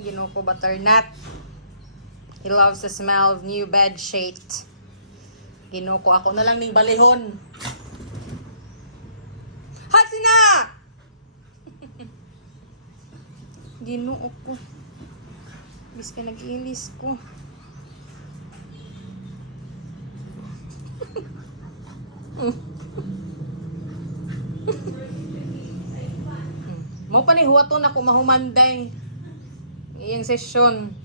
Ginoo ko butternut. He loves the smell of new bed sheet. Ginoo ko, ako na lang ning balihon. Hasina! Ginoo ko. Bis ka nag-ilis ko. Mo pa ni huwaton ako mahumanday. Iyang sesyon.